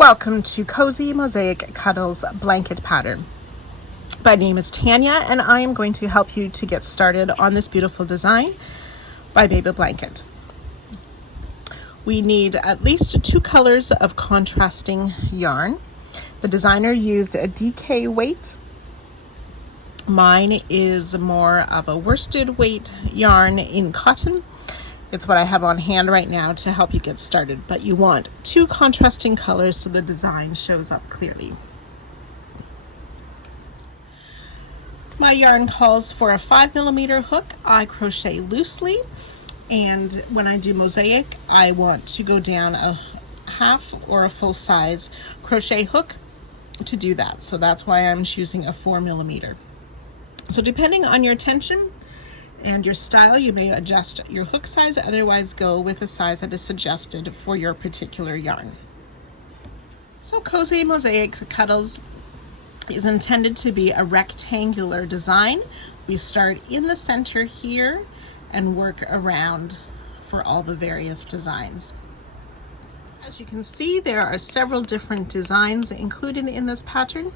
Welcome to Cozy Mosaic Cuddles blanket pattern. My name is Tanya and I am going to help you to get started on this beautiful design by BebaBlanket. We need at least 2 colors of contrasting yarn. The designer used a DK weight. Mine is more of a worsted weight yarn in cotton. It's what I have on hand right now to help you get started, but you want 2 contrasting colors so the design shows up clearly. My yarn calls for a 5mm hook. I crochet loosely, and when I do mosaic, I want to go down a half or a full size crochet hook to do that. So that's why I'm choosing a 4mm. So depending on your tension and your style, you may adjust your hook size, otherwise go with a size that is suggested for your particular yarn. So Cozy Mosaic Cuddles is intended to be a rectangular design. We start in the center here and work around for all the various designs. As you can see, there are several different designs included in this pattern.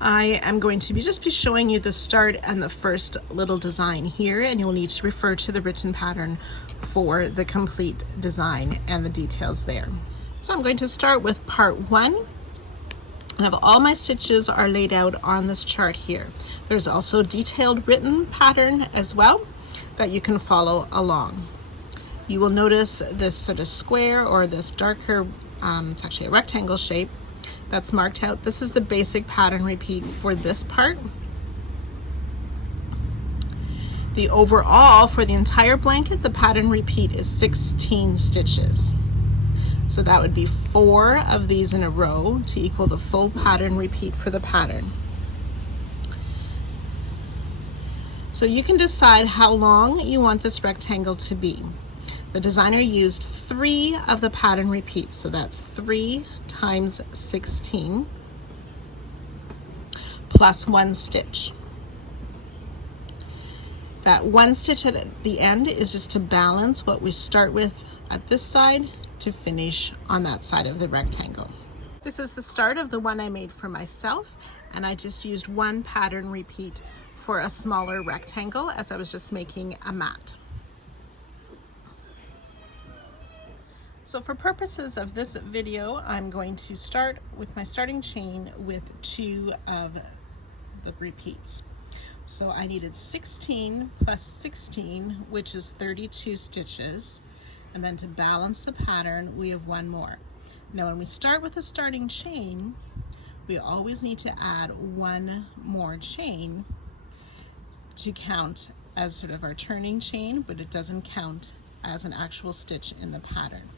I am going to just be showing you the start and the first little design here, and you'll need to refer to the written pattern for the complete design and the details there. So I'm going to start with part 1. And all my stitches are laid out on this chart here. There's also a detailed written pattern as well that you can follow along. You will notice this sort of square or this darker, it's actually a rectangle shape that's marked out. This is the basic pattern repeat for this part. The overall for the entire blanket, the pattern repeat is 16 stitches. So that would be 4 of these in a row to equal the full pattern repeat for the pattern. So you can decide how long you want this rectangle to be. The designer used 3 of the pattern repeats, so that's 3 times 16 plus 1 stitch. That 1 stitch at the end is just to balance what we start with at this side to finish on that side of the rectangle. This is the start of the one I made for myself, and I just used 1 pattern repeat for a smaller rectangle as I was just making a mat. So for purposes of this video, I'm going to start with my starting chain with 2 of the repeats. So I needed 16 plus 16, which is 32 stitches. And then to balance the pattern, we have 1 more. Now when we start with a starting chain, we always need to add 1 more chain to count as sort of our turning chain, but it doesn't count as an actual stitch in the pattern.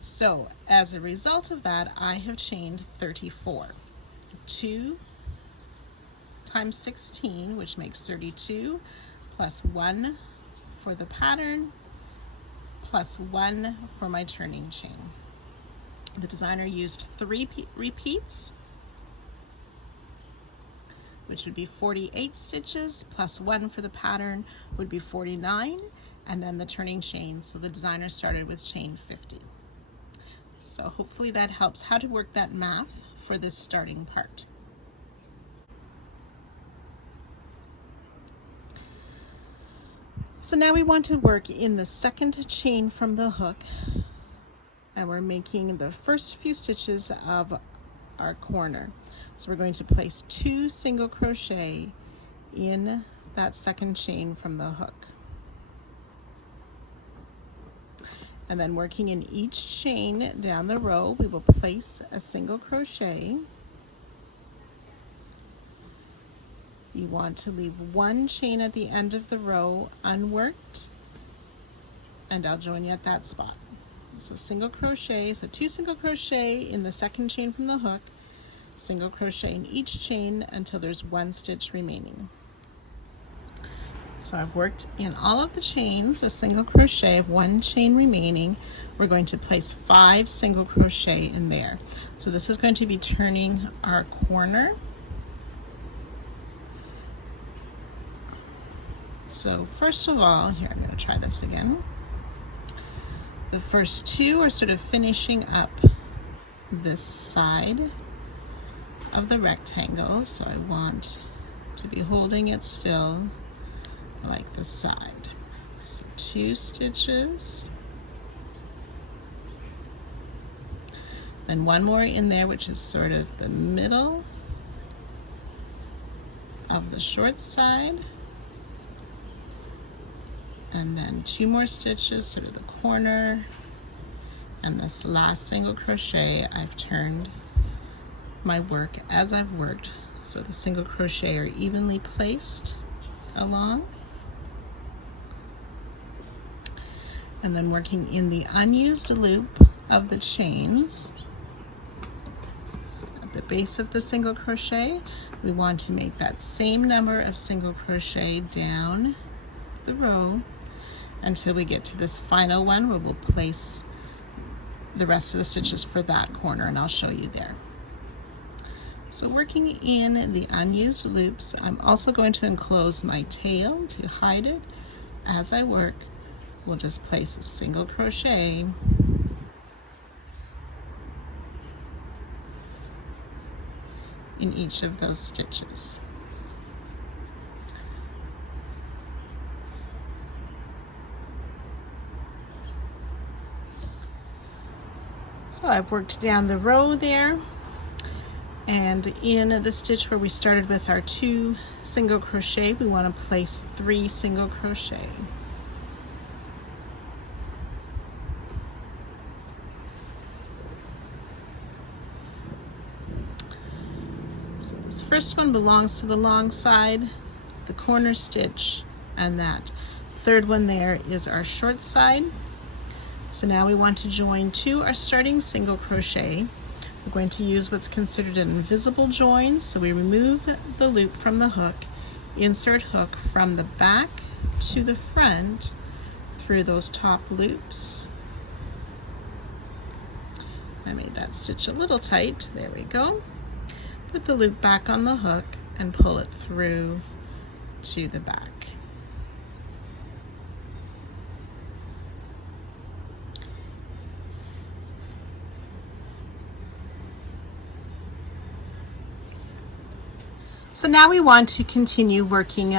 So as a result of that, I have chained 34. 2 times 16, which makes 32, plus 1 for the pattern, plus 1 for my turning chain. The designer used 3 repeats, which would be 48 stitches, plus 1 for the pattern would be 49, and then the turning chain. So the designer started with chain 50. So hopefully that helps how to work that math for this starting part. So now we want to work in the second chain from the hook, and we're making the first few stitches of our corner. So we're going to place 2 single crochet in that second chain from the hook. And then working in each chain down the row, we will place a single crochet. You want to leave 1 chain at the end of the row unworked, and I'll join you at that spot. So single crochet, so 2 single crochet in the second chain from the hook, single crochet in each chain until there's 1 stitch remaining. So I've worked in all of the chains, a single crochet, 1 chain remaining. We're going to place 5 single crochet in there. So this is going to be turning our corner. So first of all, here, I'm going to try this again. The first two are sort of finishing up this side of the rectangle, so I want to be holding it still like the side. So 2 stitches, then 1 more in there, which is sort of the middle of the short side, and then 2 more stitches, sort of the corner, and this last single crochet I've turned my work as I've worked, so the single crochet are evenly placed along, and then working in the unused loop of the chains at the base of the single crochet. We want to make that same number of single crochet down the row until we get to this final one where we'll place the rest of the stitches for that corner, and I'll show you there. So working in the unused loops, I'm also going to enclose my tail to hide it. As I work, we'll just place a single crochet in each of those stitches. So I've worked down the row there, and in the stitch where we started with our 2 single crochet, we want to place 3 single crochet. So this first one belongs to the long side, the corner stitch, and that third one there is our short side. So now we want to join to our starting single crochet. We're going to use what's considered an invisible join, so we remove the loop from the hook, insert hook from the back to the front through those top loops. I made that stitch a little tight, there we go. Put the loop back on the hook and pull it through to the back. So now we want to continue working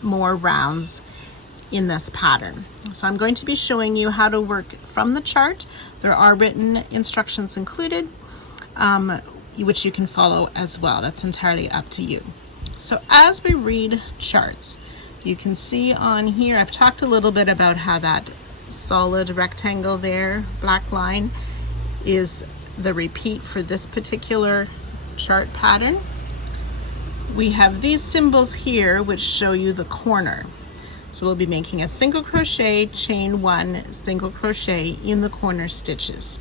more rounds in this pattern. So I'm going to be showing you how to work from the chart. There are written instructions included, which you can follow as well. That's entirely up to you. So as we read charts, you can see on here, I've talked a little bit about how that solid rectangle there, black line, is the repeat for this particular chart pattern. We have these symbols here which show you the corner. So we'll be making a single crochet, chain 1, single crochet in the corner stitches.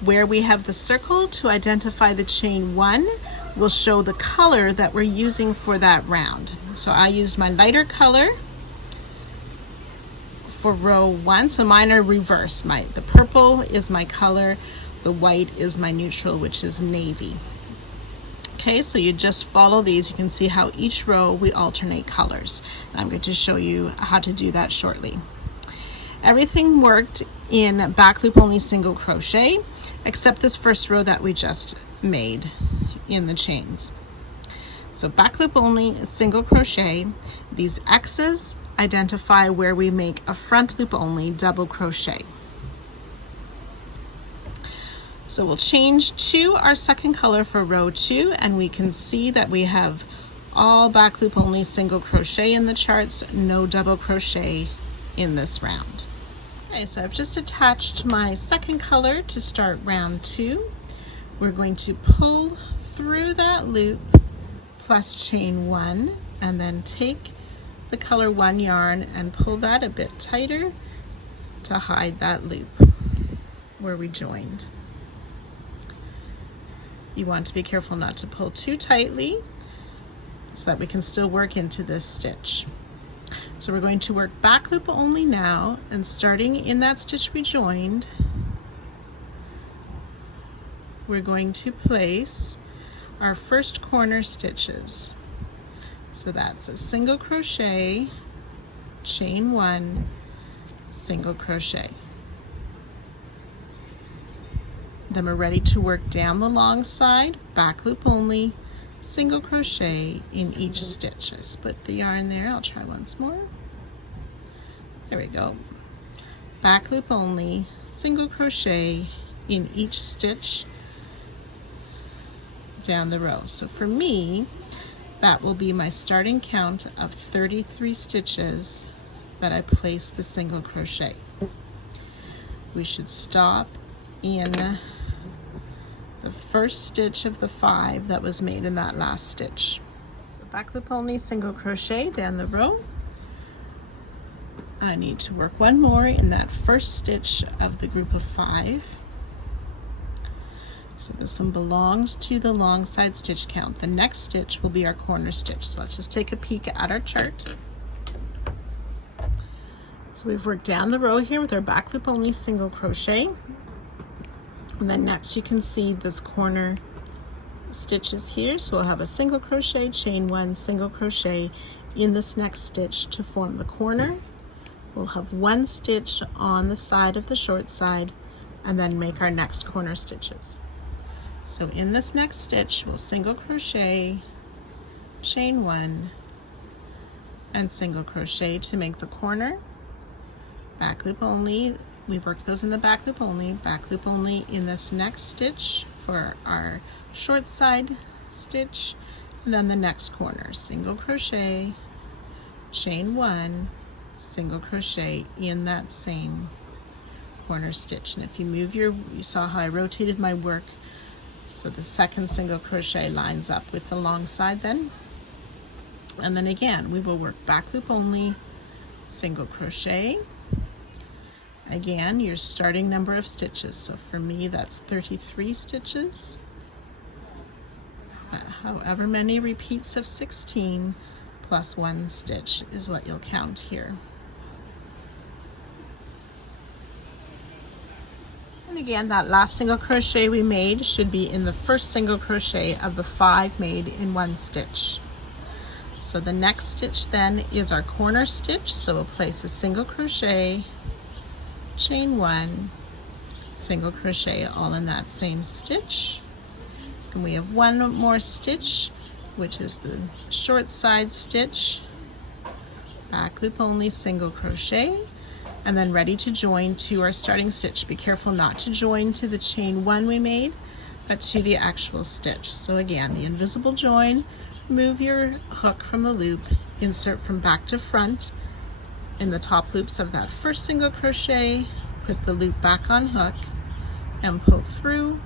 Where we have the circle to identify the chain 1 will show the color that we're using for that round. So I used my lighter color for row 1, so mine are reversed. The purple is my color, the white is my neutral, which is navy. Okay, so you just follow these. You can see how each row we alternate colors. I'm going to show you how to do that shortly. Everything worked in back loop only single crochet, except this first row that we just made in the chains. So back loop only single crochet. These X's identify where we make a front loop only double crochet. So we'll change to our second color for row 2, and we can see that we have all back loop only single crochet in the charts, no double crochet in this round. Okay, so I've just attached my second color to start round 2. We're going to pull through that loop plus chain 1, and then take the color 1 yarn and pull that a bit tighter to hide that loop where we joined. You want to be careful not to pull too tightly so that we can still work into this stitch. So we're going to work back loop only now, and starting in that stitch we joined, we're going to place our first corner stitches. So that's a single crochet, chain 1, single crochet. Then we're ready to work down the long side, back loop only, single crochet in each stitch. I split the yarn there. I'll try once more. There we go. Back loop only, single crochet in each stitch down the row. So for me, that will be my starting count of 33 stitches that I place the single crochet. We should stop in the first stitch of the 5 that was made in that last stitch. So back loop only, single crochet down the row. I need to work one more in that first stitch of the group of 5. So this one belongs to the long side stitch count. The next stitch will be our corner stitch. So let's just take a peek at our chart. So we've worked down the row here with our back loop only single crochet. And then next you can see this corner stitches here. So we'll have a single crochet, chain 1, single crochet in this next stitch to form the corner. We'll have 1 stitch on the side of the short side and then make our next corner stitches. So in this next stitch, we'll single crochet, chain 1, and single crochet to make the corner. Back loop only, we work those in the back loop only in this next stitch for our short side stitch, and then the next corner, single crochet, chain 1, single crochet in that same corner stitch. And if you move you saw how I rotated my work, so the second single crochet lines up with the long side then. And then again, we will work back loop only, single crochet. Again, your starting number of stitches. So for me, that's 33 stitches. However many repeats of 16 plus 1 stitch is what you'll count here. And again, that last single crochet we made should be in the first single crochet of the 5 made in 1 stitch. So the next stitch then is our corner stitch. So we'll place a single crochet, chain 1, single crochet all in that same stitch. And we have 1 more stitch, which is the short side stitch, back loop only, single crochet, and then ready to join to our starting stitch. Be careful not to join to the chain 1 we made, but to the actual stitch. So again, the invisible join, move your hook from the loop, insert from back to front in the top loops of that first single crochet, put the loop back on hook and pull through.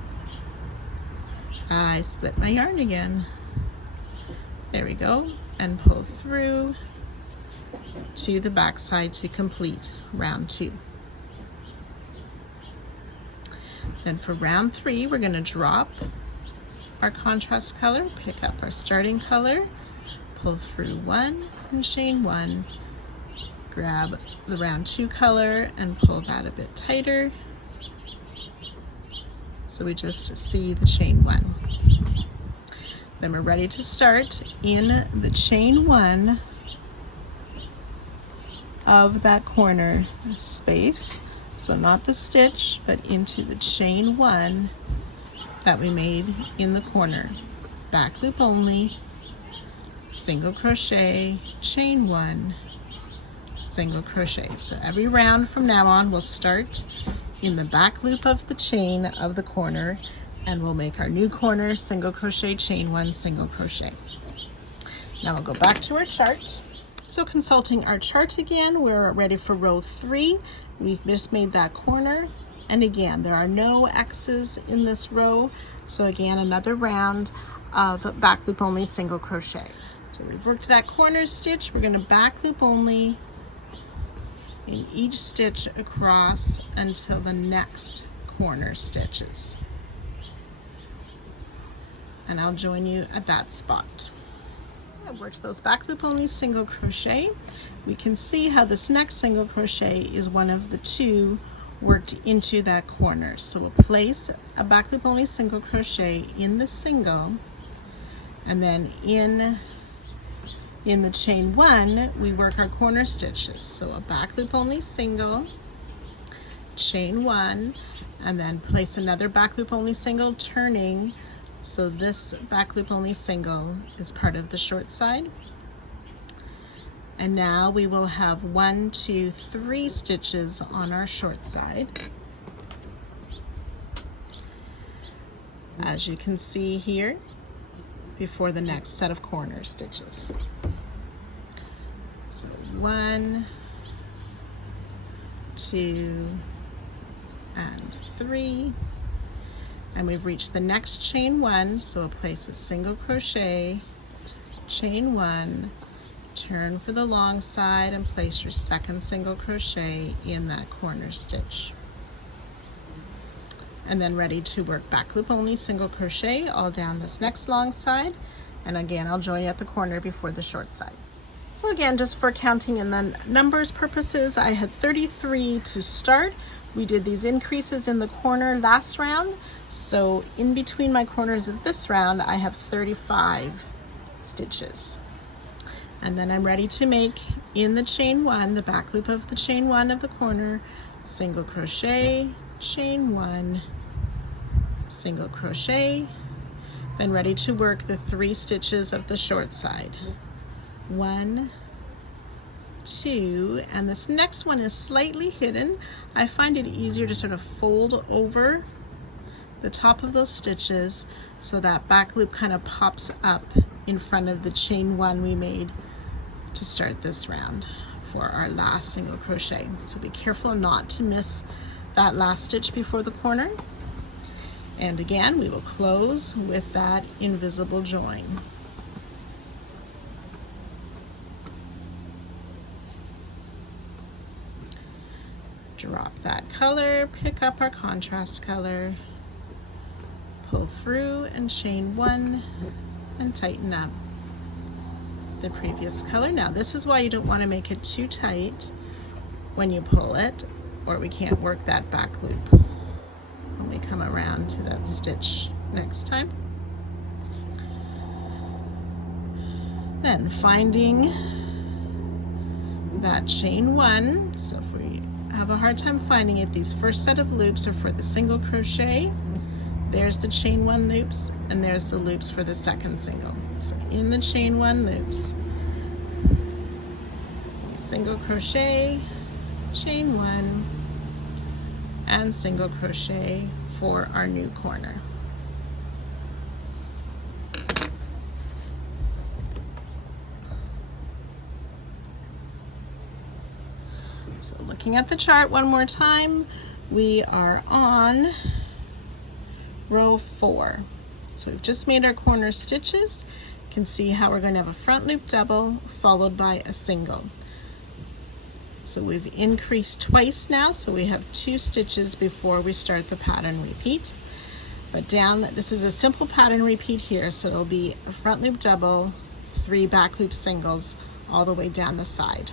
I split my yarn again. There we go, and pull through to the back side to complete round 2. Then for round 3, we're going to drop our contrast color, pick up our starting color, pull through 1 and chain 1, grab the round 2 color and pull that a bit tighter so we just see the chain 1. Then we're ready to start in the chain 1 of that corner space, so not the stitch but into the chain 1 that we made in the corner. Back loop only, single crochet, chain 1, single crochet. So every round from now on we'll start in the back loop of the chain of the corner, and we'll make our new corner, single crochet, chain 1, single crochet. Now we'll go back to our chart. So consulting our chart again, we're ready for row 3. We've just made that corner, and again there are no X's in this row, so again another round of back loop only, single crochet. So we've worked that corner stitch, we're going to back loop only in each stitch across until the next corner stitches, and I'll join you at that spot. I've worked those back loop only, single crochet. We can see how this next single crochet is one of the 2 worked into that corner. So we'll place a back loop only single crochet in the single, and then in the chain 1 we work our corner stitches. So a back loop only single, chain one, and then place another back loop only single, turning, so this back loop only single is part of the short side. And now we will have 1, 2, 3 stitches on our short side. As you can see here, before the next set of corner stitches. So 1, 2, and 3. And we've reached the next chain one, so place a single crochet, chain one, turn for the long side, and place your second single crochet in that corner stitch. And then ready to work back loop only single crochet all down this next long side, and again I'll join you at the corner before the short side. So again, just for counting and then numbers purposes, I had 33 to start. We did these increases in the corner last round, so in between my corners of this round I have 35 stitches. And then I'm ready to make in the chain one, the back loop of the chain one of the corner, single crochet, chain one, single crochet, then ready to work the 3 stitches of the short side. 1, 2, and this next one is slightly hidden. I find it easier to sort of fold over the top of those stitches so that back loop kind of pops up in front of the chain one we made to start this round for our last single crochet. So be careful not to miss that last stitch before the corner. And again, we will close with that invisible join. Drop that color, pick up our contrast color, pull through and chain one, and tighten up the previous color. Now this is why you don't want to make it too tight when you pull it, or we can't work that back loop when we come around to that stitch next time. Then finding that chain one, so if we have a hard time finding it, these first set of loops are for the single crochet. There's the chain one loops, and there's the loops for the second single. So in the chain one loops, single crochet, chain one, and single crochet for our new corner. So looking at the chart one more time, we are on row 4. So we've just made our corner stitches. You can see how we're going to have a front loop double followed by a single. So we've increased twice now, so we have 2 stitches before we start the pattern repeat. But down, this is a simple pattern repeat here, so it'll be a front loop double, 3 back loop singles all the way down the side.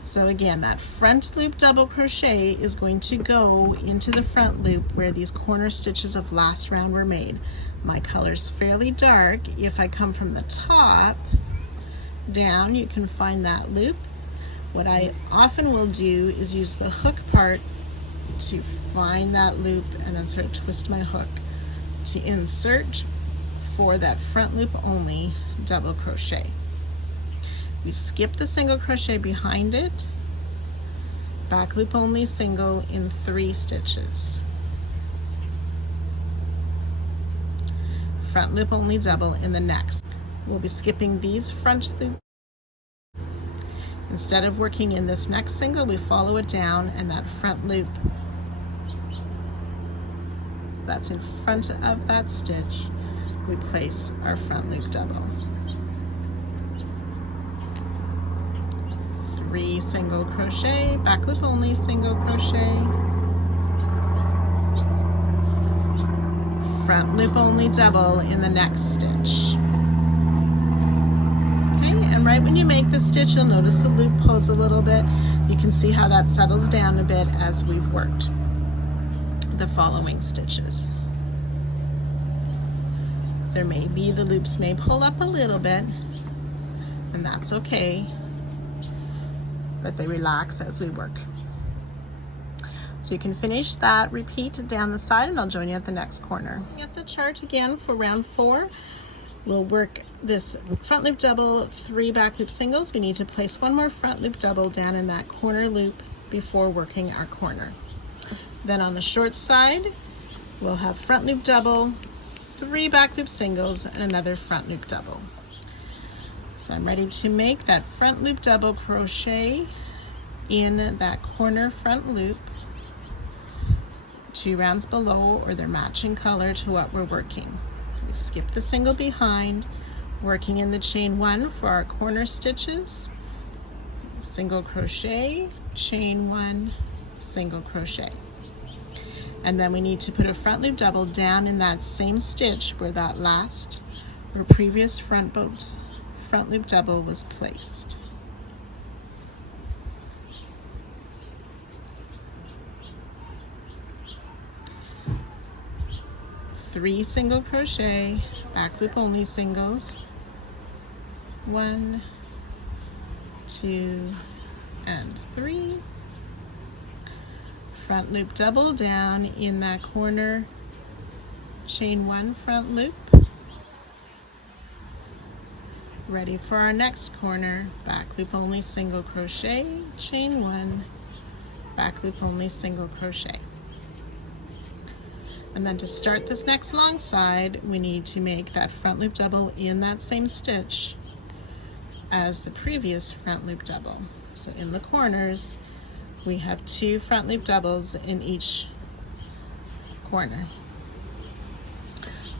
So again, that front loop double crochet is going to go into the front loop where these corner stitches of last round were made. My color's fairly dark. If I come from the top down, you can find that loop. What I often will do is use the hook part to find that loop and then sort of twist my hook to insert for that front loop only double crochet. We skip the single crochet behind it, back loop only single in 3 stitches, front loop only double in the next. We'll be skipping these front loops. Instead of working in this next single, we follow it down, and that front loop that's in front of that stitch, we place our front loop double. 3 single crochet, back loop only single crochet, front loop only double in the next stitch. Okay, and right when you make the stitch, you'll notice the loop pulls a little bit. You can see how that settles down a bit as we've worked the following stitches. The loops may pull up a little bit, and that's okay. but they relax as we work. So you can finish that repeat down the side, and I'll join you at the next corner. At the chart again for round 4, we'll work this front loop double, 3 back loop singles. We need to place 1 more front loop double down in that corner loop before working our corner. Then on the short side, we'll have front loop double, 3 back loop singles, and another front loop double. So I'm ready to make that front loop double crochet in that corner front loop, 2 rounds below, or they're matching color to what we're working. We skip the single behind, working in the chain 1 for our corner stitches, single crochet, chain 1, single crochet. And then we need to put a front loop double down in that same stitch where that last or previous front loop double was placed. Three single crochet, back loop only singles, 1, 2, and 3. Front loop double down in that corner, chain 1 front loop. Ready for our next corner, back loop only single crochet, chain 1, back loop only single crochet. And then to start this next long side, we need to make that front loop double in that same stitch as the previous front loop double. So in the corners, we have 2 front loop doubles in each corner.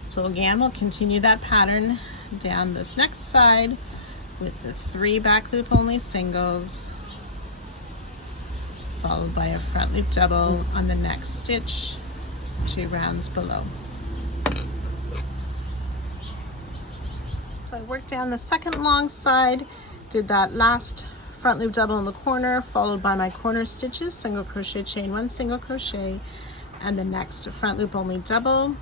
So again, we'll continue that pattern down this next side with the 3 back loop only singles, followed by a front loop double on the next stitch, 2 rounds below. So I worked down the second long side, did that last front loop double in the corner, followed by my corner stitches, single crochet, chain 1, single crochet, and the next front loop only double.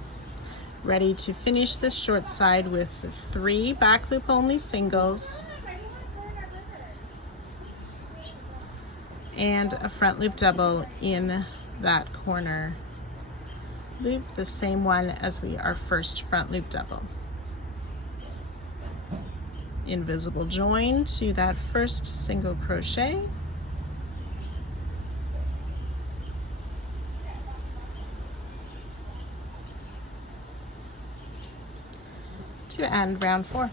Ready to finish this short side with 3 back loop only singles and a front loop double in that corner loop, the same one as our first front loop double. Invisible join to that first single crochet, to end round 4.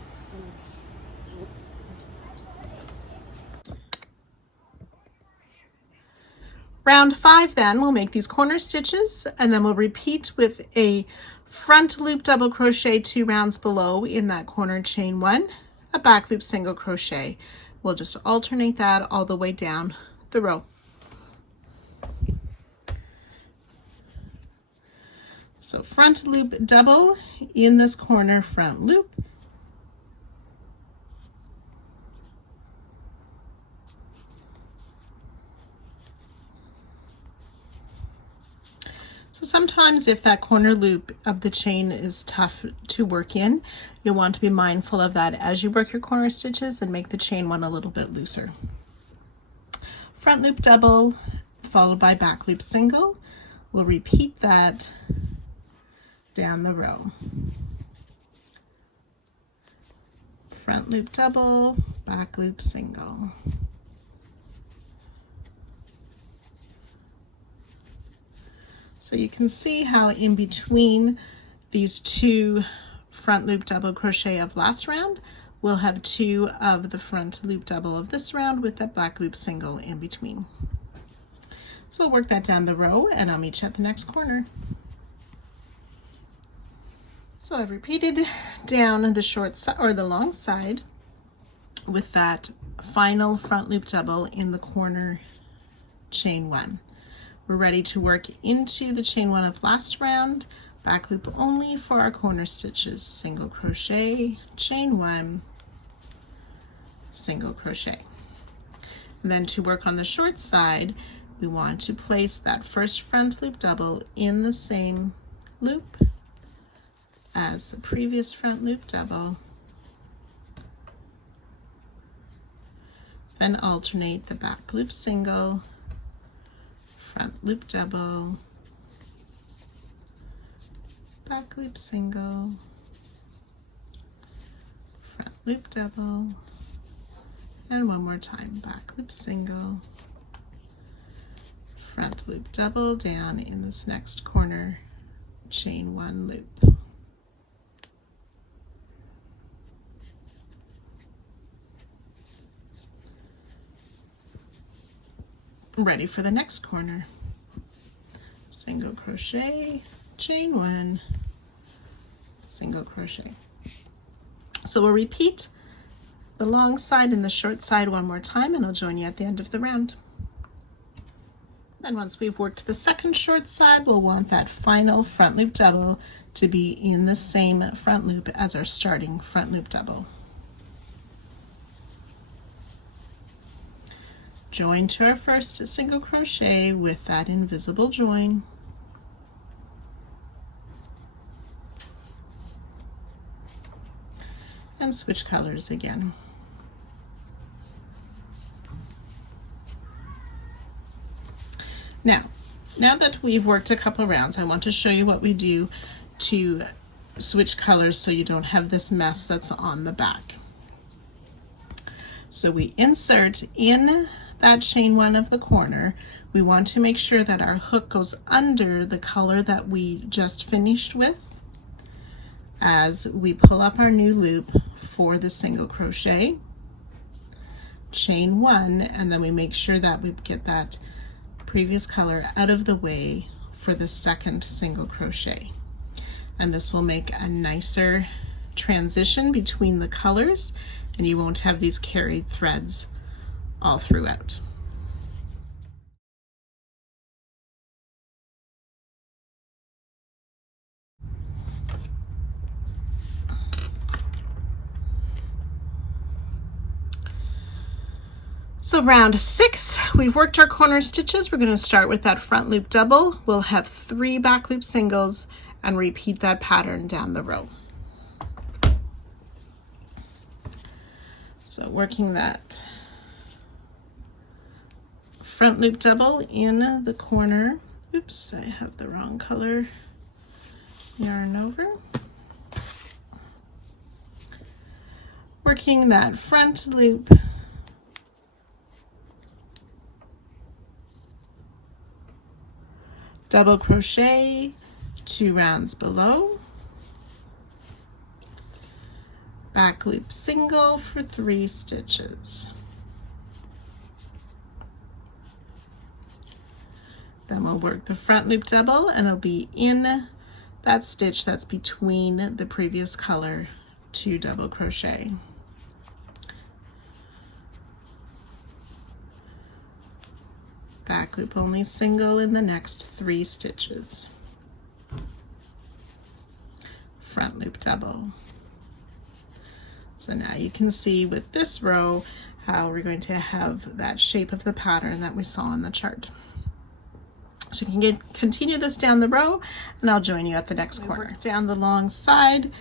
Round 5 then, we'll make these corner stitches, and then we'll repeat with a front loop double crochet 2 rounds below in that corner, chain 1, a back loop single crochet. We'll just alternate that all the way down the row. So front loop double in this corner front loop, so sometimes if that corner loop of the chain is tough to work in, you'll want to be mindful of that as you work your corner stitches and make the chain 1 a little bit looser. Front loop double followed by back loop single. We'll repeat that down the row. Front loop double, back loop single. So you can see how in between these 2 front loop double crochet of last round, we'll have 2 of the front loop double of this round with that back loop single in between. So we'll work that down the row, and I'll meet you at the next corner. So I've repeated down the short side or the long side with that final front loop double in the corner, chain 1. We're ready to work into the chain 1 of last round, back loop only for our corner stitches, single crochet, chain 1, single crochet. And then to work on the short side, we want to place that first front loop double in the same loop as the previous front loop double, then alternate the back loop single, front loop double, back loop single, front loop double, and one more time, back loop single, front loop double, down in this next corner, chain 1 loop. Ready for the next corner. Single crochet, chain 1, single crochet. So we'll repeat the long side and the short side one more time, and I'll join you at the end of the round. Then once we've worked the second short side, we'll want that final front loop double to be in the same front loop as our starting front loop double. Join to our first single crochet with that invisible join. And switch colors again. Now that we've worked a couple rounds, I want to show you what we do to switch colors so you don't have this mess that's on the back. So we insert in that chain 1 of the corner. We want to make sure that our hook goes under the color that we just finished with as we pull up our new loop for the single crochet, chain 1, and then we make sure that we get that previous color out of the way for the second single crochet. And this will make a nicer transition between the colors, and you won't have these carried threads all throughout. So round 6, we've worked our corner stitches. We're going to start with that front loop double. We'll have 3 back loop singles and repeat that pattern down the row. So working that front loop double in the corner. Oops, I have the wrong color yarn over. Working that front loop, double crochet 2 rounds below, back loop single for 3 stitches. Then we'll work the front loop double, and it'll be in that stitch that's between the previous color, 2 double crochet. Back loop only single in the next 3 stitches. Front loop double. So now you can see with this row how we're going to have that shape of the pattern that we saw on the chart. So you can continue this down the row, and I'll join you at the next corner. Down the long side,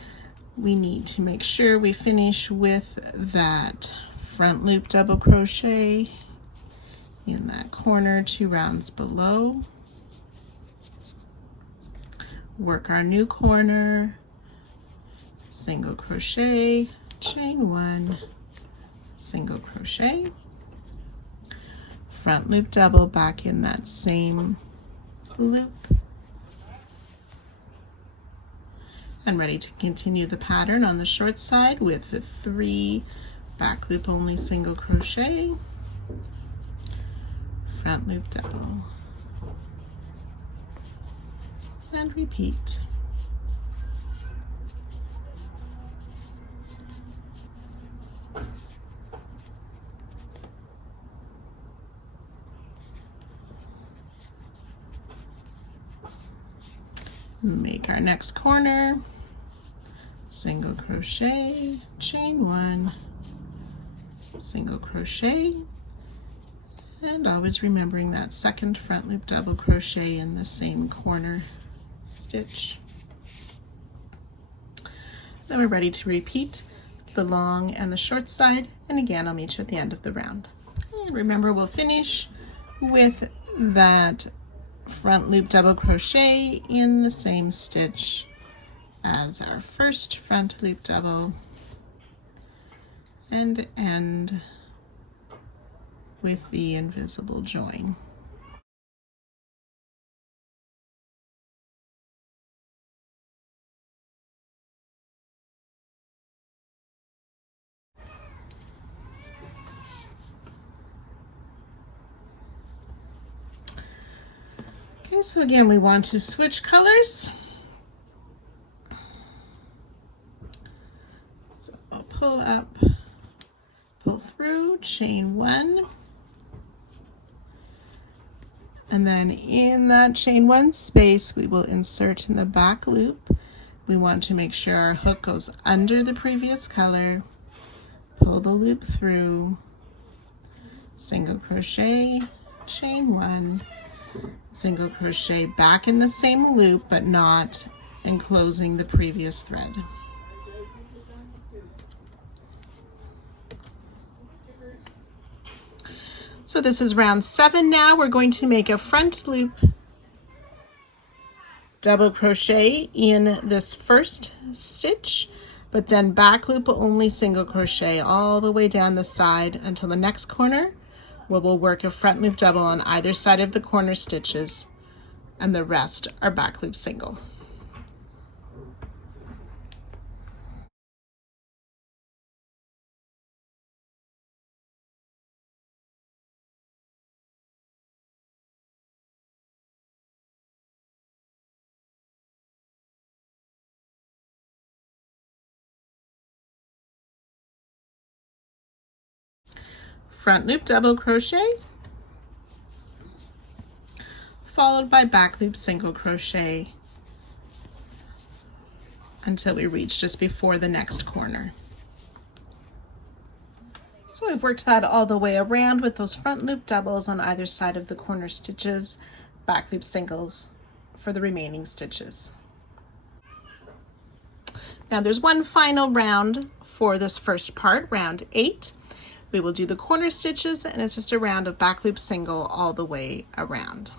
we need to make sure we finish with that front loop double crochet in that corner 2 rounds below. Work our new corner, single crochet, chain 1, single crochet, front loop double back in that same loop, and ready to continue the pattern on the short side with the 3 back loop only single crochet, front loop double, and repeat. Make our next corner, single crochet, chain 1, single crochet, and always remembering that second front loop double crochet in the same corner stitch. Then we're ready to repeat the long and the short side, and again I'll meet you at the end of the round. Remember, we'll finish with that front loop double crochet in the same stitch as our first front loop double and end with the invisible join. Okay, so again, we want to switch colors. So I'll pull up, pull through, chain 1, and then in that chain 1 space, we will insert in the back loop. We want to make sure our hook goes under the previous color, pull the loop through, single crochet, chain 1, single crochet back in the same loop but not enclosing the previous thread. So this is round 7 now. We're going to make a front loop double crochet in this first stitch, but then back loop only single crochet all the way down the side until the next corner, where we'll work a front loop double on either side of the corner stitches, and the rest are back loop single. Front loop double crochet, followed by back loop single crochet until we reach just before the next corner. So I've worked that all the way around with those front loop doubles on either side of the corner stitches, back loop singles for the remaining stitches. Now there's one final round for this first part, round 8. We will do the corner stitches, and it's just a round of back loop single all the way around.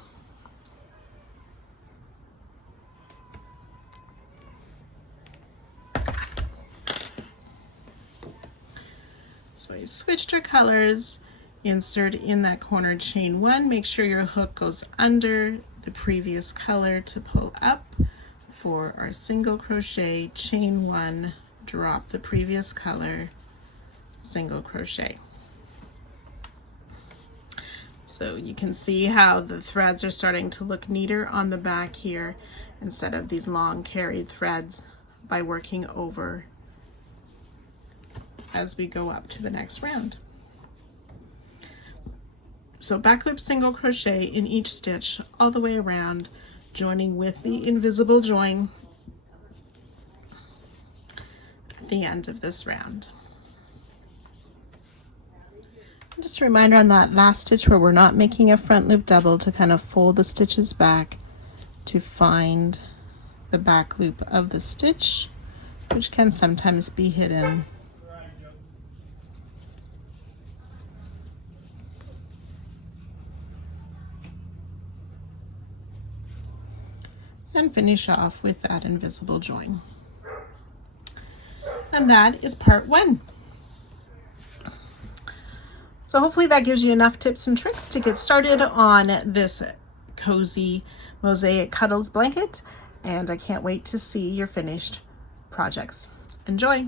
So we switched our colors, insert in that corner chain 1, make sure your hook goes under the previous color to pull up for our single crochet, chain 1, drop the previous color, single crochet. So you can see how the threads are starting to look neater on the back here instead of these long carried threads by working over as we go up to the next round. So back loop single crochet in each stitch all the way around, joining with the invisible join at the end of this round. Just a reminder on that last stitch where we're not making a front loop double to kind of fold the stitches back to find the back loop of the stitch, which can sometimes be hidden. And finish off with that invisible join. And that is part 1. So hopefully that gives you enough tips and tricks to get started on this cozy Mosaic Cuddles blanket, and I can't wait to see your finished projects. Enjoy!